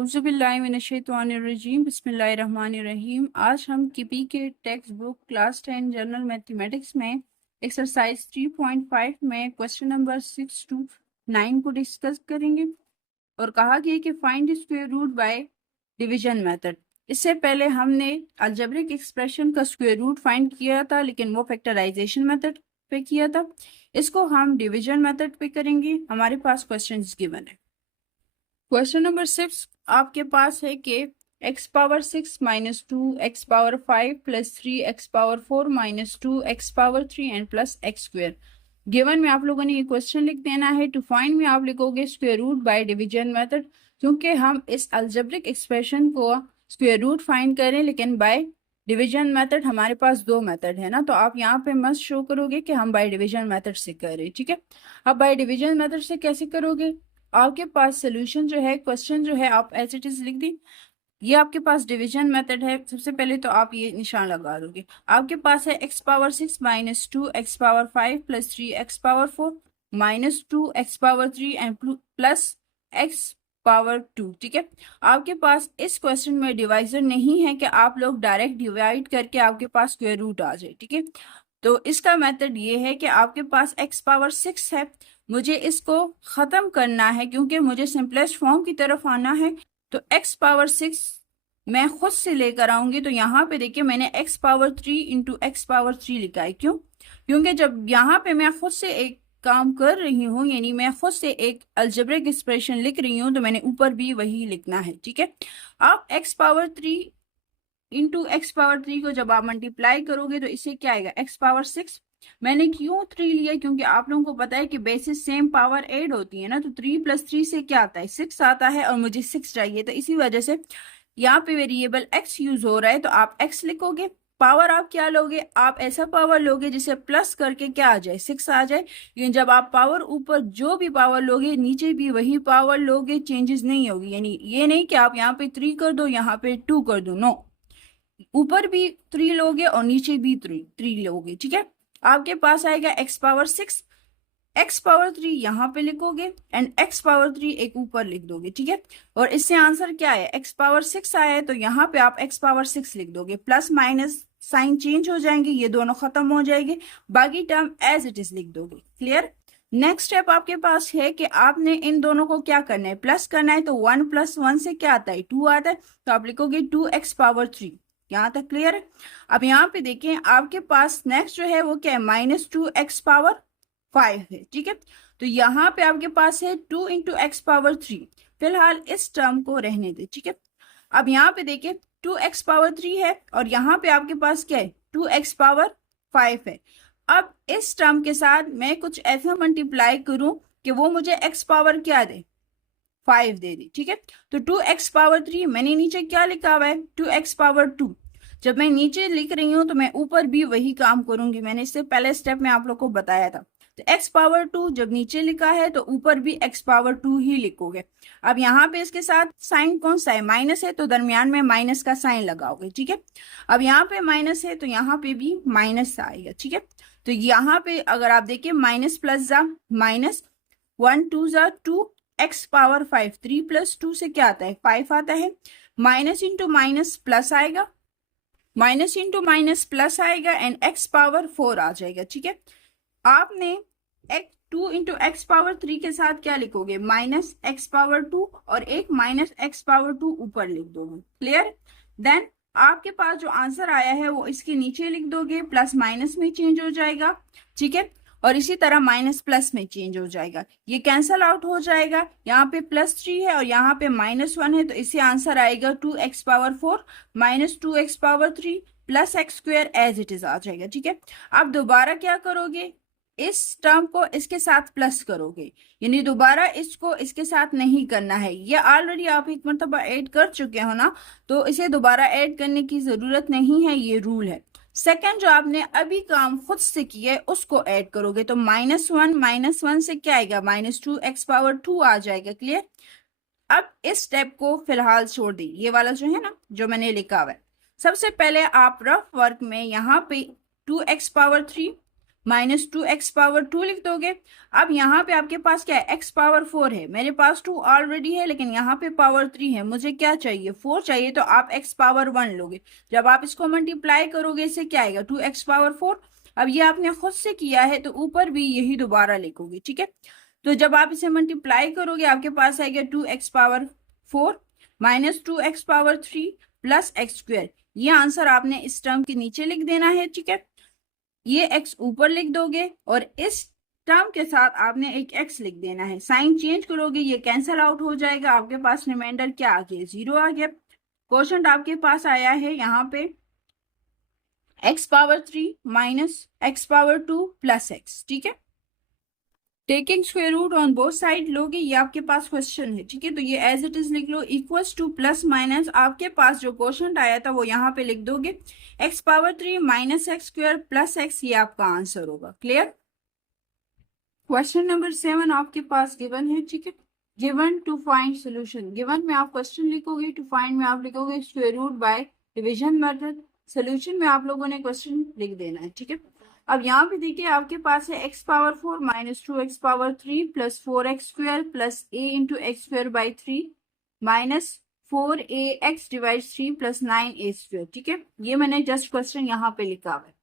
औज़ुबिल्लाहिमिनश्शैतानिर्रजीम बिस्मिल्लाहिर्रहमानिर्रहीम। आज हम किपी के text book class 10 general mathematics में एक्सरसाइज 3.5 में क्वेश्चन नंबर 6 to 9 को डिस्कस करेंगे और कहा गया कि find square root by division method. इससे पहले हमने अलजेब्रिक एक्सप्रेशन का स्क्वायर रूट फाइंड किया था, लेकिन वो फैक्टराइजेशन मेथड पे किया था। इसको हम डिवीजन मेथड पे करेंगे। हमारे पास क्वेश्चन गिवन है। क्वेश्चन नंबर 6 आपके पास है कि x power 6 minus 2 x power 5 plus 3 x power 4 minus 2 x power 3 and plus x square. Given में आप लोगों ने ये क्वेश्चन लिख देना है। टू फाइंड में आप लिखोगे square root by division method, क्योंकि हम इस अलजेब्रिक एक्सप्रेशन को स्क्वायर रूट फाइंड करें, लेकिन बाय डिवीजन मेथड हमारे पास दो मेथड है ना, तो आप यहाँ पे मस्ट शो करोगे कि हम बाय डिवीजन मेथड से करें। ठीक है, अब बाय डिवीजन मेथड से कैसे करोगे? आपके पास सोल्यूशन जो है, क्वेश्चन जो है, आप एज इट इज लिख दी। ये आपके पास डिवीजन मेथड है। सबसे पहले तो आप ये निशान लगा दोगे। आपके पास है x power 6 minus 2 x power 5 plus 3 x power 4 minus 2 x power 3 and plus x power 2। ठीक है, आपके पास इस क्वेश्चन में डिवाइजर नहीं है कि आप लोग डायरेक्ट डिवाइड करके आपके पास स्क्वायर रूट आ जाए। ठीक है, तो इसका मेथड ये है कि आपके पास x पावर 6 है, मुझे इसको खत्म करना है क्योंकि मुझे सिंपलेस्ट फॉर्म की तरफ आना है। तो x पावर 6 मैं खुद से लेकर आऊंगी। तो यहाँ पे देखिए मैंने x power 3 into x power 3 लिखा है। क्यों? क्योंकि जब यहाँ पे मैं खुद से एक काम कर रही हूँ, यानी मैं खुद से एक अलजेब्रिक एक्सप्रेशन लिख रही हूँ, तो मैंने ऊपर भी वही लिखना है। ठीक है, आप x power 3 into x power 3 को जब आप मल्टीप्लाई करोगे तो इससे क्या आएगा? x power 6। मैंने क्यों 3 लिया? क्योंकि आप लोगों को पता है कि बेसिस सेम पावर ऐड होती है ना, तो 3 प्लस 3 से क्या आता है? 6 आता है, और मुझे 6 चाहिए, तो इसी वजह से यहाँ पे वेरिएबल x यूज हो रहा है। तो आप x लिखोगे। पावर आप क्या लोगे? आप ऐसा पावर लोगे जिसे प्लस करके क्या आ जाए? 6 आ जाए। लेकिन जब आप पावर ऊपर जो भी पावर लोगे, नीचे भी वही पावर लोगे, चेंजेस नहीं होगी। यानी ये नहीं कि आप यहाँ पे 3 कर दो, यहाँ पे 2 कर दो, नो, ऊपर भी 3 लोगे और नीचे भी 3 लोगे। ठीक है, आपके पास आएगा x पावर 6, x पावर 3 यहाँ पे लिखोगे एंड x पावर 3 एक ऊपर लिख दोगे। ठीक है, और इससे आंसर क्या है? x पावर 6 आया है, तो यहाँ पे आप x पावर 6 लिख दोगे। प्लस माइनस साइन चेंज हो जाएंगे, ये दोनों खत्म हो जाएंगे, बाकी टर्म एज इट इज लिख दोगे। क्लियर? नेक्स्ट स्टेप आपके पास है कि आपने इन दोनों को क्या करना है? प्लस करना है। तो 1 प्लस 1 से क्या आता है? 2 आता है, तो आप लिखोगे 2x पावर 3। यहाँ तक क्लियर है? अब यहाँ पे देखें, आपके पास नेक्स्ट जो है वो क्या है? माइनस 2x पावर 5 है। ठीक है, तो यहाँ पे आपके पास है 2 इंटू एक्स पावर 3। फिलहाल इस टर्म को रहने दे। ठीक है, अब यहाँ पे देखिए 2x पावर 3 है और यहाँ पे आपके पास क्या है? 2x पावर 5 है। अब इस टर्म के साथ मैं कुछ ऐसा मल्टीप्लाई करूं कि वो मुझे x पावर क्या दे? 5 दे दी। ठीक है, तो 2x पावर 3 मैंने नीचे क्या लिखा हुआ है? 2x power 2। जब मैं नीचे लिख रही हूं तो मैं ऊपर भी वही काम करूंगी। मैंने इससे पहले स्टेप में आप लोग को बताया था। तो x पावर 2 जब नीचे लिखा है तो ऊपर भी x पावर 2 ही लिखोगे। अब यहाँ पे इसके साथ साइन कौन सा है? माइनस है, तो दरमियान में माइनस का साइन लगाओगे। ठीक है, अब यहाँ पे माइनस है तो यहाँ पे भी माइनस आएगा। ठीक है, तो यहाँ पे अगर आप देखिए माइनस प्लस जा माइनस, 1 2 जा 2, x पावर 5, 3 प्लस 2 से क्या आता है? 5 आता है। माइनस इंटू माइनस प्लस आएगा, माइनस इंटू माइनस प्लस आएगा एंड x पावर 4 आ जाएगा। ठीक है, आपने 2 इंटू एक्स पावर 3 के साथ क्या लिखोगे? माइनस एक्स पावर 2 और एक माइनस एक्स पावर 2 ऊपर लिख दोगे। क्लियर? देन आपके पास जो आंसर आया है वो इसके नीचे लिख दोगे, प्लस माइनस में चेंज हो जाएगा। ठीक है, और इसी तरह माइनस प्लस में चेंज हो जाएगा, ये कैंसल आउट हो जाएगा। यहाँ पे प्लस 3 है और यहाँ पे माइनस 1 है, तो इससे आंसर आएगा 2x power 4 minus 2x power 3 plus x square as it is आ जाएगा। ठीक है, अब दोबारा क्या करोगे? इस टर्म को इसके साथ प्लस करोगे, यानी दोबारा इसको इसके साथ नहीं करना है। ये ऑलरेडी आप एक मरतबा ऐड कर चुके हो ना, तो इसे दोबारा ऐड करने की जरूरत नहीं है, ये रूल है। सेकंड जो आपने अभी काम खुद से किया है उसको ऐड करोगे, तो माइनस वन से क्या आएगा? माइनस 2x पावर 2 आ जाएगा। क्लियर? अब इस स्टेप को फिलहाल छोड़ दी, ये वाला जो है ना जो मैंने लिखा हुआ है। सबसे पहले आप रफ वर्क में यहाँ पे 2x पावर 3 -2x⁻² लिख दोगे। अब यहाँ पे आपके पास क्या है, x⁻4 है, मेरे पास 2 ऑलरेडी है, लेकिन यहाँ पे पावर 3 है, मुझे क्या चाहिए, 4 चाहिए, तो आप x⁻1 लोगे। जब आप इसको मल्टीप्लाई करोगे इससे क्या आएगा, 2x⁻4। अब ये आपने खुद से किया है तो ऊपर भी यही दोबारा लिखोगे, ठीक है। तो जब आप इसे मल्टीप्लाई करोगे आपके पास आएगा 2x⁻4 -2x⁻3 प्लस x²। ये आंसर आपने इस टर्म के नीचे लिख देना है, ठीक है। ये x ऊपर लिख दोगे और इस टर्म के साथ आपने एक x लिख देना है। साइन चेंज करोगे ये कैंसल आउट हो जाएगा, आपके पास रिमाइंडर क्या आ गया, 0 आ गया। क्वेश्चन आपके पास आया है यहाँ पे x⁻3 -x⁻2 प्लस x, ठीक है। Taking square root on both side लोगे, ये आपके पास क्वेश्चन है, ठीक है। तो ये एज इट इज लिख लो, इक्वल्स टू प्लस माइनस आपके पास जो क्वेश्चन आया था वो यहाँ पे लिख दोगे, x⁻3 -x² प्लस x, ये आपका आंसर होगा। क्लियर। क्वेश्चन नंबर 7 आपके पास गिवन है, ठीक है। Given to find solution, given में आप क्वेश्चन लिखोगे, टू फाइंड में आप लिखोगे square root by division method, solution में आप लोगों ने क्वेश्चन लिख देना है, ठीक है। अब यहाँ पे देखिए आपके पास है x⁻4 -2x⁻3 plus 4x² plus a into x²/3 minus 4ax/3 plus 9a², ठीक है। ये मैंने जस्ट क्वेश्चन यहाँ पे लिखा हुआ है।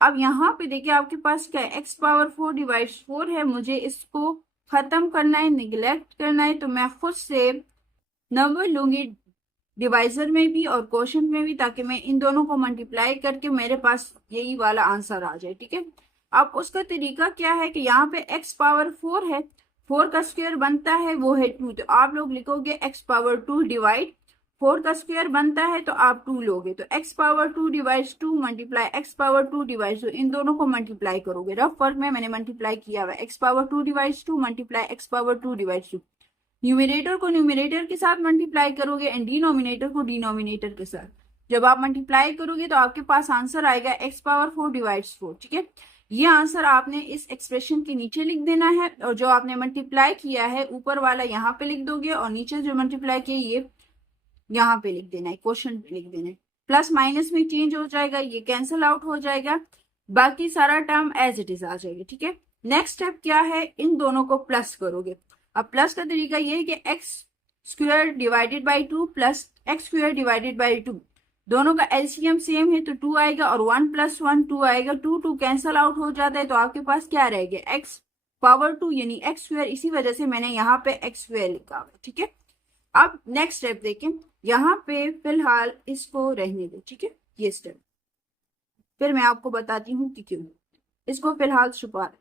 अब यहाँ पे देखिए आपके पास क्या है, x⁻4 डिवाइड 4 है, मुझे इसको खत्म करना है, निगलेक्ट करना है, तो मैं खुद से नंबर लूंगी डिवाइजर में भी और क्वोशंट में भी, ताकि मैं इन दोनों को मल्टीप्लाई करके मेरे पास यही वाला आंसर आ जाए, ठीक है। अब उसका तरीका क्या है कि यहाँ पे x⁻4 है, 4 का स्क्वायर बनता है वो है 2, तो आप लोग लिखोगे x⁻2 डिवाइड 4 का स्क्वायर बनता है तो आप 2 लोगे, तो x⁻2 divide 2 multiply x⁻2 divide 2, इन दोनों को मल्टीप्लाई करोगे। रफ वर्क में मैंने मल्टीप्लाई किया हुआ है, x⁻2 divide 2 multiply x⁻2 divide 2। Numerator को न्यूमिनेटर के साथ मल्टीप्लाई करोगे एंड डिनोमिनेटर को डिनोमिनेटर के साथ। जब आप मल्टीप्लाई करोगे तो आपके पास आंसर आएगा x⁻4 डिवाइड 4, ठीक है। ये आंसर आपने इस एक्सप्रेशन के नीचे लिख देना है, और जो आपने मल्टीप्लाई किया है ऊपर वाला यहाँ पे लिख दोगे, और नीचे जो मल्टीप्लाई किया ये यहाँ पे लिख देना है, क्वेश्चन पे लिख देना है। प्लस माइनस में चेंज हो जाएगा, ये कैंसल आउट हो जाएगा, बाकी सारा टर्म एज इट इज आ जाएगा, ठीक है। नेक्स्ट स्टेप क्या है, इन दोनों को प्लस करोगे। अब प्लस का तरीका ये है कि x² divided by 2 plus x² divided by 2, दोनों का एलसीएम सेम है तो 2 आएगा, और 1 + 1 2 आएगा, 2 कैंसल आउट हो जाता है, तो आपके पास क्या रहेगा, x⁻2 यानी x², इसी वजह से मैंने यहाँ पे x² लिखा हुआ है, ठीक है। अब नेक्स्ट स्टेप देखें, यहाँ पे फिलहाल इसको रहने दो, ठीक है, ये स्टेप फिर मैं आपको बताती हूँ कि क्यों, इसको फिलहाल छुपा रहे।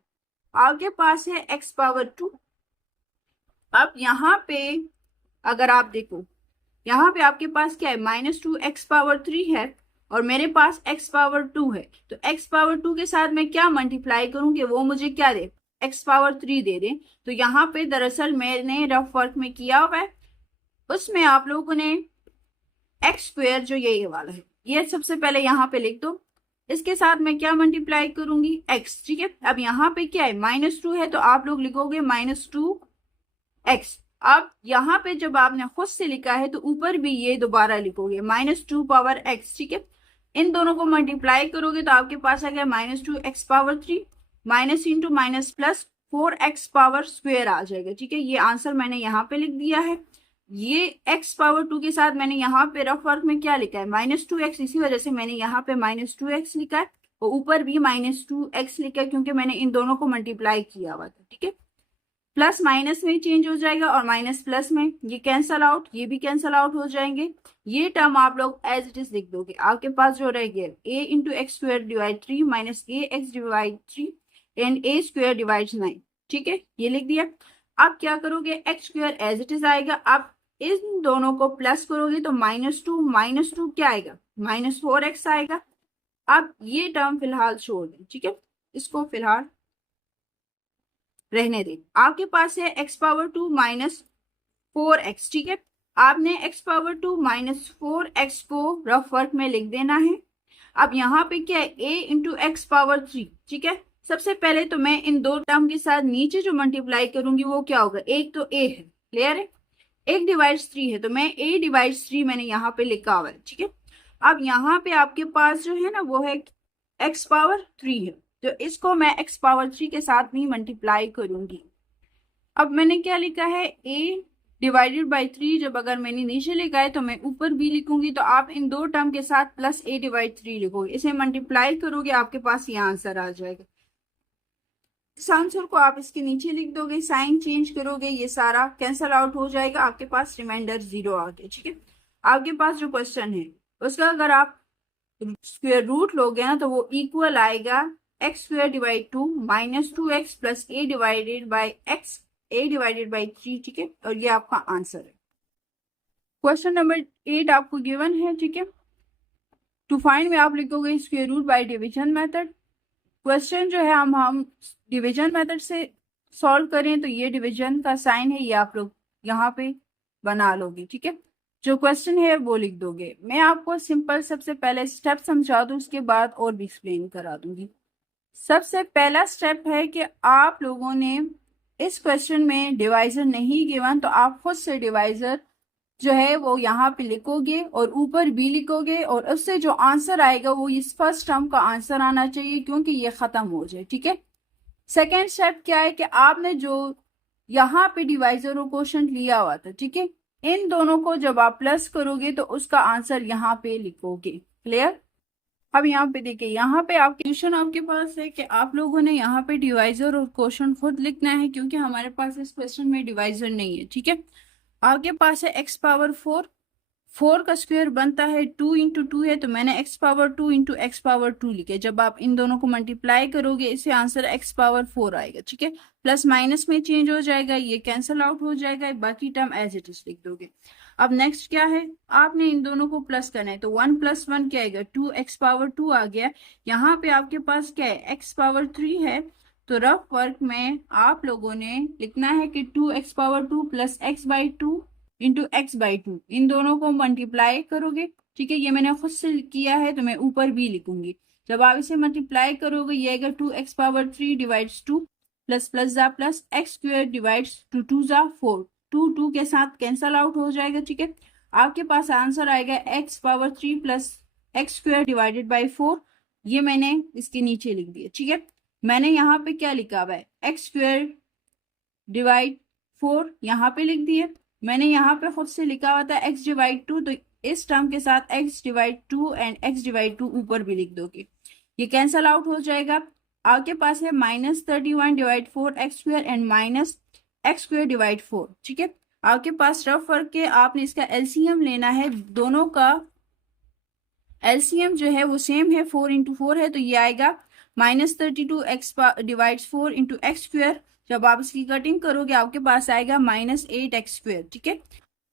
आपके पास है x⁻2। अब यहाँ पे अगर आप देखो, यहाँ पे आपके पास क्या है, -2x⁻3 है, और मेरे पास x⁻2 है, तो x⁻2 के साथ मैं क्या मल्टीप्लाई करूं कि वो मुझे क्या दे, x⁻3 दे दे। तो यहाँ पे दरअसल मैंने रफ वर्क में किया हुआ है, उसमें आप लोगों ने x² जो ये वाला है, ये सबसे पहले यहाँ पे लिख दो, इसके साथ मैं क्या मल्टीप्लाई करूंगी, x, ठीक है। अब यहाँ पे क्या है, -2 है, तो आप लोग लिखोगे -2x। अब यहाँ पे जब आपने खुद से लिखा है तो ऊपर भी ये दोबारा लिखोगे -2x, ठीक है। इन दोनों को मल्टीप्लाई करोगे तो आपके पास आ गया -2x⁻3 minus into minus plus 4x² आ जाएगा, ठीक है। ये आंसर मैंने यहाँ पे लिख दिया है। ये x⁻2 के साथ मैंने यहाँ पे रफ वर्क में क्या लिखा है, -2x, इसी वजह से मैंने यहाँ पे -2x लिखा है, और ऊपर भी -2x लिखा है, क्योंकि मैंने इन दोनों को मल्टीप्लाई किया हुआ था, ठीक है। प्लस माइनस में चेंज हो जाएगा, और माइनस प्लस में, ये कैंसल आउट, ये भी कैंसल आउट हो जाएंगे। ये टर्म आप लोग एज इट इज लिख दोगे, आपके पास जो रह गया a into x² divide 3 minus ax divide 3 and a² divide 9, ठीक है, ये लिख दिया। अब क्या करोगे, x² एज इट इज आएगा, आप इन दोनों को प्लस करोगे तो -2 क्या आएगा, -4x आएगा। अब ये टर्म फिलहाल छोड़ दें, ठीक है, इसको फिलहाल रहने दें। आपके पास है x⁻2 -4x, ठीक है। आपने x⁻2 -4x को रफ वर्क में लिख देना है। अब यहाँ पे क्या है, a इंटू x⁻3, ठीक है। सबसे पहले तो मैं इन दो टर्म के साथ नीचे जो मल्टीप्लाई करूंगी वो क्या होगा, एक तो a है, क्लियर है, 1 डिवाइड 3 है, तो मैं a डिवाइड 3 मैंने यहाँ पे लिखा हुआ है, ठीक है। अब यहाँ पे आपके पास जो है ना वो है x⁻3 है, तो इसको मैं x पावर 3 के साथ भी मल्टीप्लाई करूंगी। अब मैंने क्या लिखा है, a डिवाइडेड बाई 3। जब अगर मैंने नीचे लिखा है तो मैं ऊपर b लिखूंगी, तो आप इन दो टर्म के साथ प्लस a डिवाइड 3 लिखोगे, इसे मल्टीप्लाई करोगे, आपके पास ये आंसर आ जाएगा। इस आंसर को आप इसके नीचे लिख दोगे, साइन चेंज करोगे, ये सारा कैंसल आउट हो जाएगा, आपके पास रिमाइंडर 0 आ गया। ठीक है, आपके पास जो क्वेश्चन है उसका अगर आप स्क्वायर रूट लोगे ना तो वो इक्वल आएगा x square divide 2 minus 2x plus a divided by x, a divided by 3। ठीक है, और ये आपका आंसर है। क्वेश्चन नंबर 8 आपको गिवन है। ठीक है, टू फाइंड में आप लिखोगे square root by division method. Question जो है हम डिवीजन मेथड से सॉल्व करें तो ये डिवीजन का साइन है, ये आप लोग यहाँ पे बना लोगे। ठीक है, जो क्वेश्चन है वो लिख दोगे। मैं आपको सिंपल सबसे पहले स्टेप समझा दूं, उसके बाद और भी एक्सप्लेन करा दूंगी। सबसे पहला स्टेप है कि आप लोगों ने इस क्वेश्चन में डिवाइजर नहीं गिवन, तो आप खुद से डिवाइजर जो है वो यहाँ पे लिखोगे और ऊपर भी लिखोगे, और उससे जो आंसर आएगा वो इस फर्स्ट टर्म का आंसर आना चाहिए, क्योंकि ये खत्म हो जाए। ठीक है, सेकेंड स्टेप क्या है कि आपने जो यहाँ पे डिवाइजर और क्वोशंट लिया हुआ था, ठीक है, इन दोनों को जब आप प्लस करोगे तो उसका आंसर यहाँ पे लिखोगे। क्लियर? अब यहाँ पे देखिए, यहाँ पे आपके क्वेश्चन आपके पास है कि आप लोगों ने यहाँ पे डिवाइजर और क्वोशंट खुद लिखना है, क्योंकि हमारे पास इस क्वेश्चन में डिवाइजर नहीं है। ठीक है, आपके पास है x पावर 4, 4 का स्क्वायर बनता है 2 इंटू 2 है, तो मैंने x power 2 into x power 2 लिखे। जब आप इन दोनों को मल्टीप्लाई करोगे इससे आंसर x पावर 4 आएगा। ठीक है, प्लस माइनस में चेंज हो जाएगा, ये कैंसल आउट हो जाएगा, बाकी टर्म एज इट इज लिख दोगे। अब नेक्स्ट क्या है, आपने इन दोनों को प्लस करना है, तो 1 प्लस 1 क्या आएगा, 2x पावर 2 आ गया। यहाँ पे आपके पास क्या है, x पावर 3 है, तो रफ वर्क में आप लोगों ने लिखना है कि 2x power 2 plus x by 2 into x by 2, इन दोनों को मल्टीप्लाई करोगे। ठीक है, ये मैंने खुद से किया है तो मैं ऊपर भी लिखूंगी। जब आप इसे मल्टीप्लाई करोगे ये आएगा 2x power 3 divides 2 plus plus जा प्लस एक्स स्क्वायर डिवाइड्स 2 2 जा 4, 2 2 के साथ कैंसल आउट हो जाएगा। ठीक है, आपके पास आंसर आएगा x power 3 plus x square divided by 4। ये मैंने इसके नीचे लिख दिया। ठीक है, मैंने यहाँ पे क्या लिखा हुआ है, एक्स स्क्वायर डिवाइड 4 यहाँ पे लिख दिया। मैंने यहाँ पे खुद से लिखा हुआ था x डिवाइड 2, तो इस टर्म के साथ x divide 2 and x divide 2 ऊपर भी लिख दोगे, ये कैंसल आउट हो जाएगा। आपके पास है minus 31 divide 4 x square and minus x square divide 4। ठीक है, आपके पास रफ वर्क के आपने इसका एलसीएम लेना है, दोनों का एलसीएम जो है वो सेम है, 4 इंटू 4 है, तो ये आएगा minus 32 x divides 4 into x square. जब आप इसकी कटिंग करोगे आपके पास आएगा माइनस 8 एक्स स्क्वायर। ठीक है,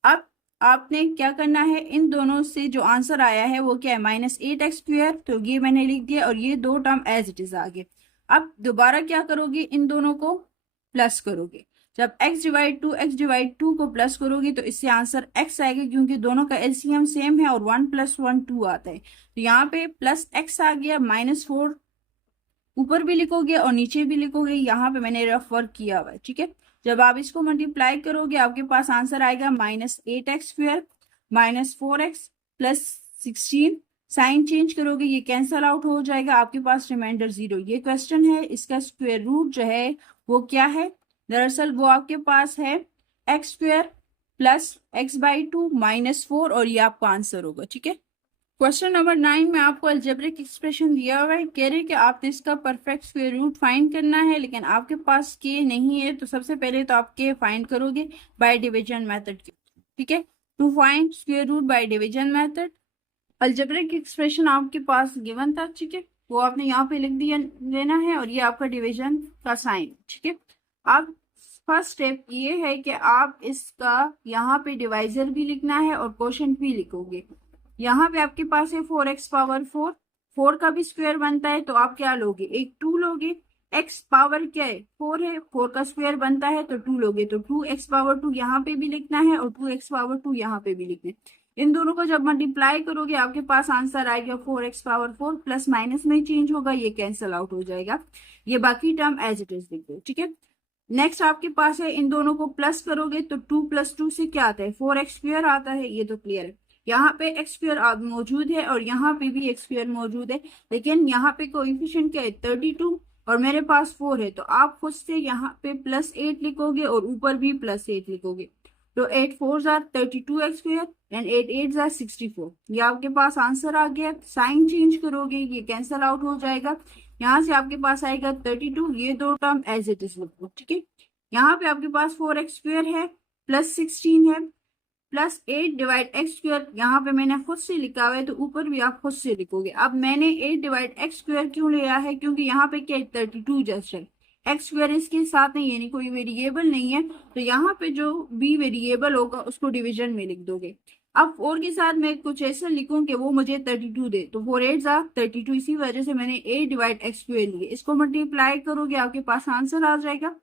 अब आपने क्या करना है, इन दोनों से जो आंसर आया है वो क्या है, माइनस 8 एक्स स्क्वायर, तो ये मैंने लिख दिया, और ये दो टर्म एज इट इज आ गए। अब दोबारा क्या करोगे, इन दोनों को प्लस करोगे। जब x डिवाइड 2 एक्स डिवाइड 2 को प्लस करोगे तो इससे आंसर x आएगा, क्योंकि दोनों का एलसीएम सेम है और 1 प्लस 1 2 आता है, तो यहाँ पे प्लस x आ गया। माइनस 4 ऊपर भी लिखोगे और नीचे भी लिखोगे, यहाँ पे मैंने रफ वर्क किया हुआ है। ठीक है, जब आप इसको मल्टीप्लाई करोगे आपके पास आंसर आएगा minus 8 x square minus 4x plus 16। Sign change करोगे ये कैंसल आउट हो जाएगा, आपके पास रिमाइंडर 0। ये क्वेश्चन है, इसका स्क्वायर रूट जो है वो क्या है, दरअसल वो आपके पास है x square plus x by 2 minus 4, और ये आपका आंसर होगा। ठीक है, क्वेश्चन नंबर 9 में आपको अलजेब्रिक एक्सप्रेशन दिया हुआ है, कह रहे कि आपने इसका परफेक्ट स्क्वायर रूट फाइंड करना है, लेकिन आपके पास के नहीं है, तो सबसे पहले तो आप के फाइंड करोगे बाय डिवीजन मेथड के। ठीक है, to find square root by division method, algebraic expression आपके पास गिवन था। ठीक है, वो आपने यहाँ पे लिख दिया लेना है, और ये आपका डिवीजन का साइन। ठीक है, अब फर्स्ट स्टेप ये है कि आप इसका यहाँ पे डिवाइजर भी लिखना है और क्वोशंट भी लिखोगे। यहाँ पे आपके पास है 4x पावर 4, 4 का भी स्क्वायर बनता है, तो आप क्या लोगे, एक 2 लोगे। x पावर क्या है, 4 है, 4 का स्क्वायर बनता है तो 2 लोगे, तो 2x पावर 2 यहाँ पे भी लिखना है और 2x पावर 2 यहाँ पे भी लिखना है। इन दोनों को जब मल्टीप्लाई करोगे आपके पास आंसर आएगा 4x पावर 4, प्लस माइनस में चेंज होगा, ये कैंसल आउट हो जाएगा, ये बाकी टर्म एज इट इज लिख दो। ठीक है, नेक्स्ट आपके पास है, इन दोनों को प्लस करोगे तो 2 प्लस 2 से क्या आता है, 4x स्क्वायर आता है, ये तो क्लियर है। यहाँ पे एक्स स्क्वायर मौजूद है और यहाँ पे भी एक्स स्क्वायर मौजूद है, लेकिन यहाँ पे कोएफिशिएंट क्या है 32 और मेरे पास 4 है, तो आप खुद से यहाँ पे +8 लिखोगे और ऊपर भी +8 लिखोगे। तो 8 4 jar 32 x square and 8 8 jar 64। ये आपके पास आंसर आ गया। साइन चेंज करोगे ये कैंसल आउट हो जाएगा, यहाँ से आपके पास आएगा 32। ये दो टर्म एज इट इज लिखो, ठीक है। यहाँ पे आपके पास 4 एक्स स्क्वायर है +16 है +8 डिवाइड एक्स स्क्वायर, यहाँ पे मैंने खुद से लिखा हुआ है तो ऊपर भी आप खुद से लिखोगे। अब मैंने 8 डिवाइड एक्स स्क्वायर क्यों लिया है, क्योंकि यहाँ पे क्या 32 जस्ट है, एक्स स्क्वायर इसके साथ नहीं, यानी कोई वेरिएबल नहीं है, तो यहाँ पे जो भी वेरिएबल होगा उसको डिवीजन में लिख दोगे। अब 4 के साथ मैं कुछ ऐसा लिखूं कि वो मुझे 32 दे, तो 4 8 जार 32, इसी वजह से मैंने 8 डिवाइड एक्स स्क्वायर लिए। इसको मल्टीप्लाई करोगे आपके पास आंसर आ जाएगा।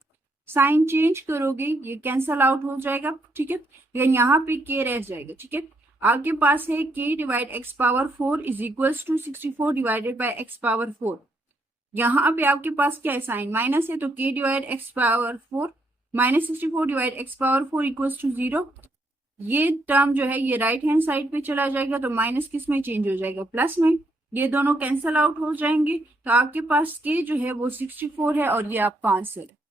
साइन चेंज करोगे ये कैंसल आउट हो जाएगा, ठीक है। लेकिन यहाँ पे के रह जाएगा, ठीक है। आपके पास है के divide x power 4 is equals to 64 divided by x power 4। यहाँ पे आपके पास क्या है, साइन माइनस है, तो के divide x power 4 -64 divide x power 4 equals to 0। ये टर्म जो है ये राइट हैंड साइड पे चला जाएगा, तो माइनस किस में चेंज हो जाएगा, प्लस में। ये दोनों कैंसल आउट हो जाएंगे, तो आपके पास के जो है वो 64 है और ये आपका आंसर है।